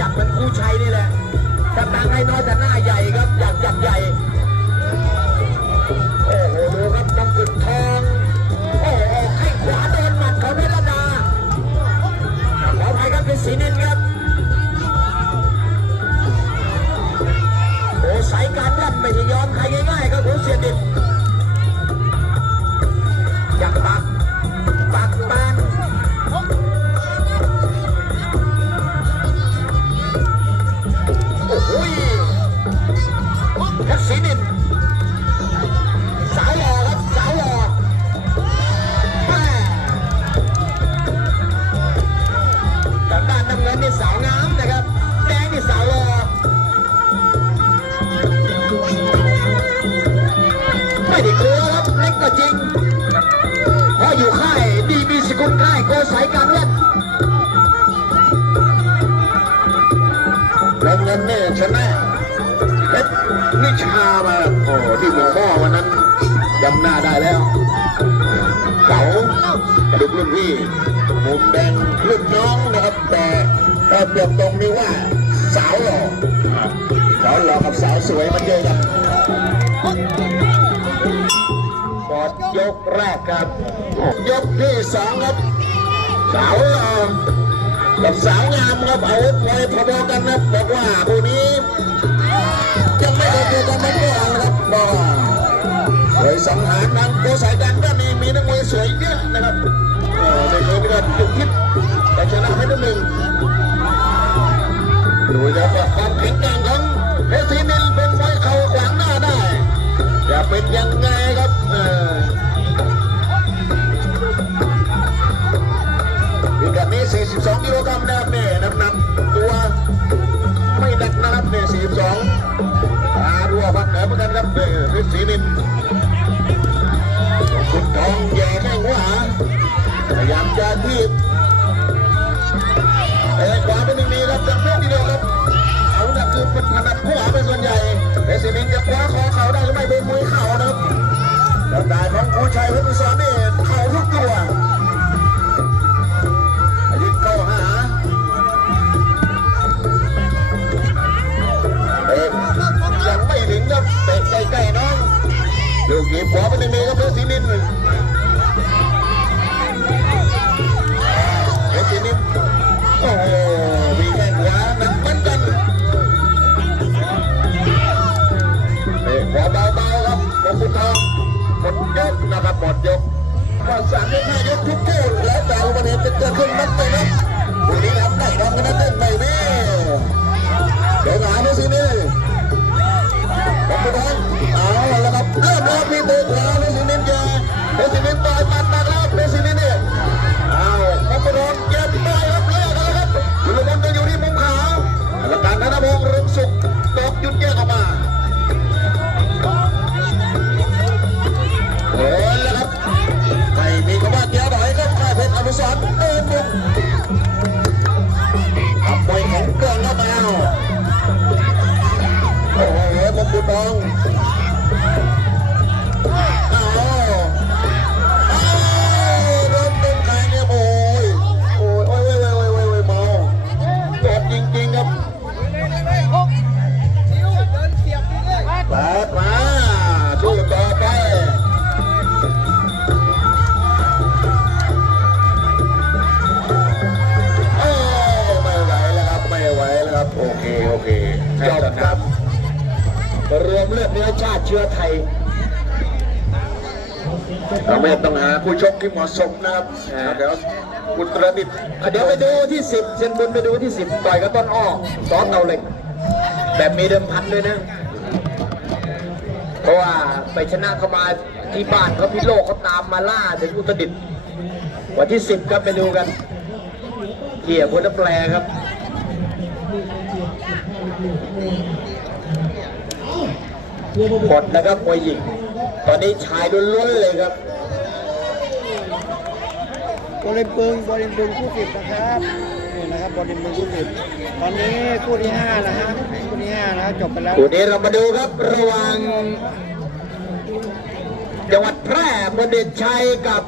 จัดเหมือนครูชัยนี่แหละแต่ตังให้น้อยแต่หน้าใหญ่ครับ อยากจัดใหญ่ โอ้โหดูครับมงกุฎทอง โอ้โหให้ขวาโดนหมัดของเพชรระดาขออภัยครับเป็นสีนินครับ โอ้สายการดันไม่ยอมใครง่ายๆครับผมเสียดิ ได้กลัวครับเล็กก็จริงเพราะอยู่ค่ายดีมีสกุลค่ายโกสายการเล่นน้ำเงินนี่ชนะเพชรนิชามาโอ้ที่หัวข้อวันนั้นจำหน้าได้แล้วเก๋ากระดูกรุ่นพี่มุมแดงรุ่นน้องนะครับแต่แต่เปรียบตรงนี้ว่าสาวหล่อสาวหล่อกับสาวสวยมาเจอกัน ยกแรกครับ ยกที่สองครับ สาวหล่อกับสาวงามครับอาวุธมวยพอๆกันนะบอกว่าผู้นี้ยังไม่เคยเจอกันมาก่อนครับบอกว่าสวยสังหารนั้นโกสายดันก็มีมีนักมวยสวยเยอะนะครับในเคยมีการจุดทิพย์แต่ชนะให้ได้หนึ่งดูครับว่าความแข็งแกร่งของเพชรศรีนินเป็นมวยเข่าขวางหน้าได้จะเป็นยังไง รับเพชรศรีนินคุณทองแย่แข้งขวาพยายามจะทีบเอ้ขวาเป็นหนึ่งดีครับจับเพื่อนทีเดียวครับเอาหนักคือเป็นถนัดขวาเป็นส่วนใหญ่เอซิมินจะคว้าคอเขาได้หรือไม่เป็นมวยเข่านะครับทางด้านของคูชัยพชรสอนนี่เข่าทุก ขึ้นนัเตะนัดวันนี้รับได้รับนักเตะไปนี่เดี๋ยวหาดูสินี่ขอบคุณครับเอาละครับเริ่มรอบนี้เตะขวาดูสินิดยาดูสินิดปล่อยปัดมาครับดูสิ Thank you. โอเคโอเคจบครับรวมเลือดเนื้อชาติเชื้อไทยเราไม่ต้องหาผู้ชกที่เหมาะสมนะครับเดี๋ยวอุตรดิตถ์เดี๋ยวไปดูที่สิบเซนบุญไปดูที่สิบต่อยกับต้นอ้อซ้อมเตาเหล็ก แบบมีเดิมพันด้วยนะเพราะว่าไปชนะเข้ามาที่บ้านเขาพิโลกเขาตามมาล่าถึงอุตรดิตถ์วันที่สิบครับไปดูกันเกี่ยวพุทธแปลครับ หมดนะครับมวยหญิง ตอนนี้ชายล้วนๆเลยครับบอลเลนเบิงบอลเลนเบิงคู่สิบนะครับนี่นะครับบอลเลนเบิงคู่สิบตอนนี้คู่ที่ห้านะฮะคู่ที่ห้านะจบไปแล้วคู่นี้เรามาดูครับระหว่างจังหวัดแพร่พลเดชชัยกับ